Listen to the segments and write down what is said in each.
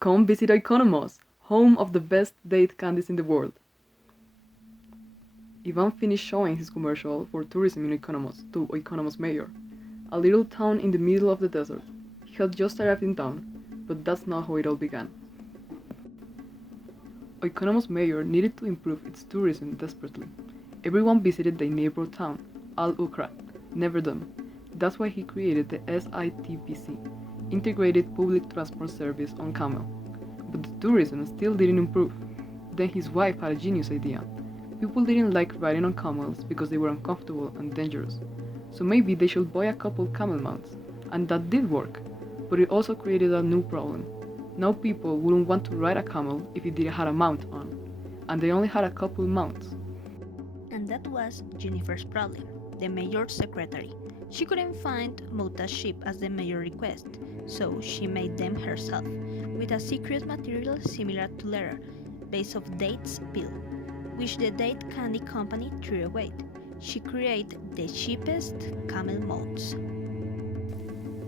Come visit Oikonomos, home of the best date candies in the world. Ivan finished showing his commercial for tourism in Oikonomos to Oikonomos mayor, a little town in the middle of the desert. He had just arrived in town, but that's not how it all began. Oikonomos mayor needed to improve its tourism desperately. Everyone visited the neighbor town, Al Ukrat, never them. That's why he created the SITPC, Integrated Public Transport Service on Camel. But the tourism still didn't improve. Then his wife had a genius idea. People didn't like riding on camels because they were uncomfortable and dangerous. So maybe they should buy a couple camel mounts. And that did work, but it also created a new problem. Now people wouldn't want to ride a camel if it didn't have a mount on, and they only had a couple mounts. And that was Jennifer's problem, the mayor's secretary. She couldn't find Muta's sheep as the mayor requested, so she made them herself, with a secret material similar to leather, based of dates peel, which the date candy company threw away. She created the cheapest camel mounts.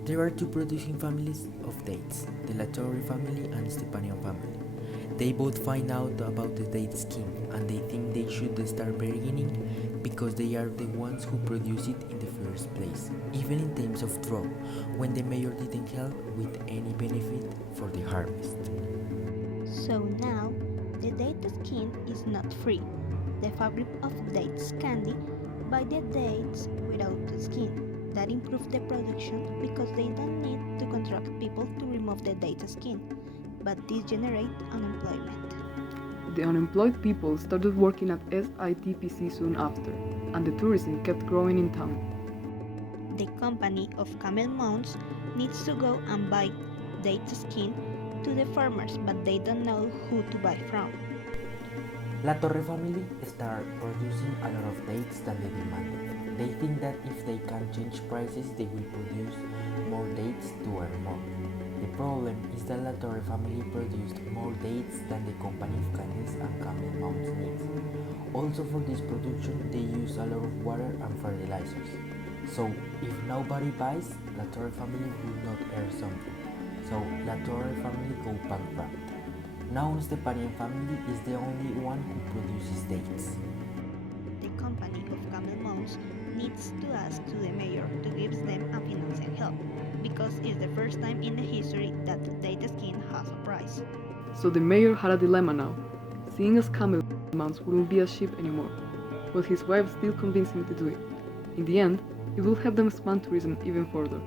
There are two producing families of dates, the Latorre family and Stepanian family. They both find out about the date scheme and they think they should start bargaining because they are the ones who produce it in the first place, even in times of drought, when the mayor didn't help with any benefit for the harvest. So now, the date skin is not free. The fabric of dates candy buy the dates without the skin. That improves the production because they don't need to contract people to remove the date skin, but this generates unemployment. The unemployed people started working at SITPC soon after, and the tourism kept growing in town. The company of camel mounts needs to go and buy date skin to the farmers, but they don't know who to buy from. La Torre family start producing a lot of dates than they demanded. They think that if they can change prices, they will produce more dates to earn more. The problem is that La Torre family produced more dates than the company of candies and camel mounts needs. Also for this production, they use a lot of water and fertilizers. So if nobody buys, La Torre family will not earn something. So La Torre family go bankrupt. Now Stepanian family is the only one who produces dates. The company of camel mounts needs to ask to the mayor to give them a financial help, because it's the first time in the history that date skin has a price. So the mayor had a dilemma now, seeing as camel mounts wouldn't be as cheap anymore, but his wife still convinced him to do it. In the end, it will help them expand tourism even further.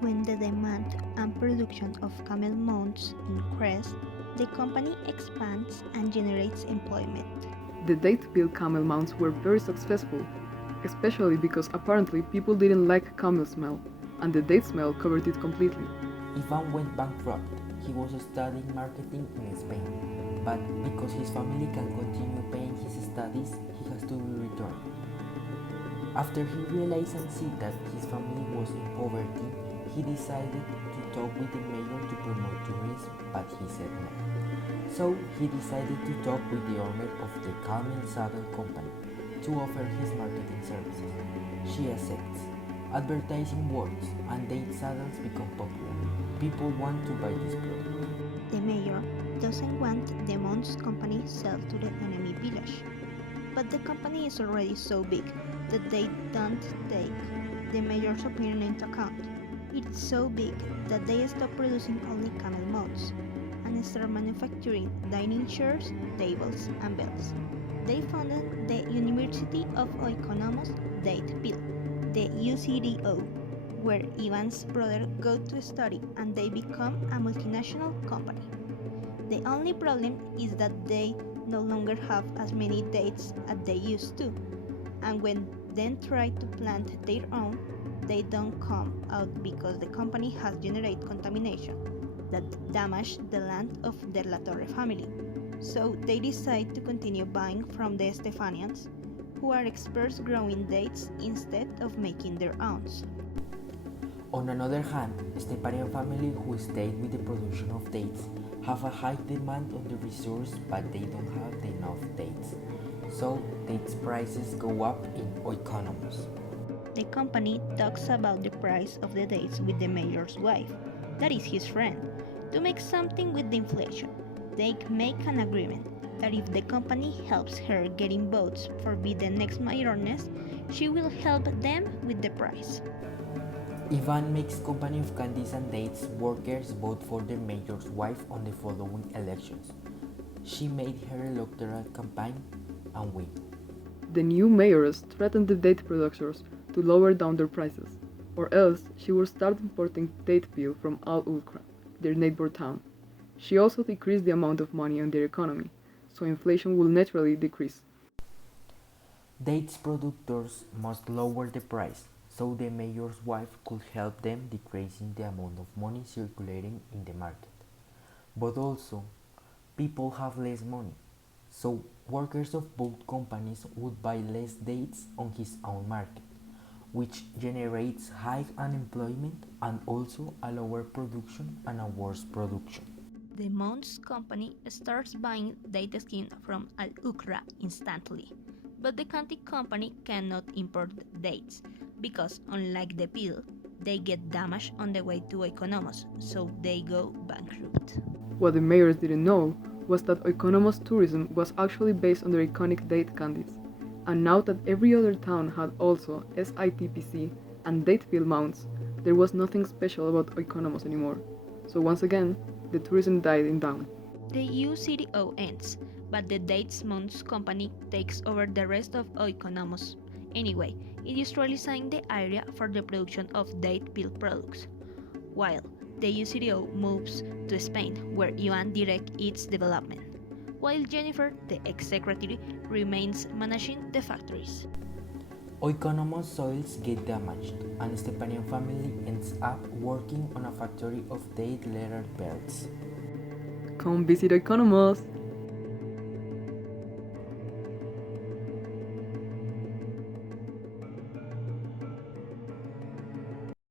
When the demand and production of camel mounts increase, the company expands and generates employment. The date-built camel mounts were very successful, especially because apparently people didn't like camel smell, and the date smell covered it completely. Ivan went bankrupt. He was studying marketing in Spain, but because his family can continue paying his studies, he has to return. After he realized and see that his family was in poverty, he decided to talk with the mayor to promote tourism, but he said no. So he decided to talk with the owner of the Camel Saddle Company to offer his marketing services. She accepts. Advertising works and date saddles become popular. People want to buy this product. The mayor doesn't want the mounts company sell to the enemy village, but the company is already so big that they don't take the mayor's opinion into account. It's so big that they stop producing only camel mounts and start manufacturing dining chairs, tables, and belts. They founded the University of Oikonomos Tale, the UCDO, where Ivan's brother go to study and they become a multinational company. The only problem is that they no longer have as many dates as they used to, and when they try to plant their own, they don't come out because the company has generated contamination that damage the land of the La Torre family. So they decide to continue buying from the Stefanians, who are experts growing dates instead of making their own. On another hand, Stepanian family who stayed with the production of dates have a high demand on the resource, but they don't have enough dates. So dates prices go up in Oikonomos. The company talks about the price of the dates with the mayor's wife, that is his friend. to make something with the inflation. They make an agreement that if the company helps her getting votes for be the next mayoress, she will help them with the prize. Ivan makes company of candies and dates workers vote for the mayor's wife on the following elections. She made her electoral campaign and win. The new mayoress threatened the date producers to lower down their prices, or else she would start importing date peel from Al-Ulkra, their neighbor town. She also decreased the amount of money in their economy, so inflation will naturally decrease. Dates producers must lower the price, so the mayor's wife could help them decreasing the amount of money circulating in the market. But also, people have less money, so workers of both companies would buy less dates on his own market, which generates high unemployment and also a lower production and a worse production. The Mons company starts buying data skin from Al-Ukra instantly, but the candy company cannot import dates because, unlike the peel, they get damaged on the way to Oikonomos, so they go bankrupt. What the mayors didn't know was that Oikonomos tourism was actually based on their iconic date candies, and now that every other town had also SITPC and date peel mounts, there was nothing special about Oikonomos anymore. So once again, the tourism died in down. The UCDO ends, but the Dates Mons company takes over the rest of Oikonomos. Anyway, it is releasing the area for the production of date peel products, while the UCDO moves to Spain, where Yuan directs its development, while Jennifer, the ex-secretary, remains managing the factories. Oikonomos soils get damaged, and Stepanian family ends up working on a factory of date leather belts. Come visit Oikonomos!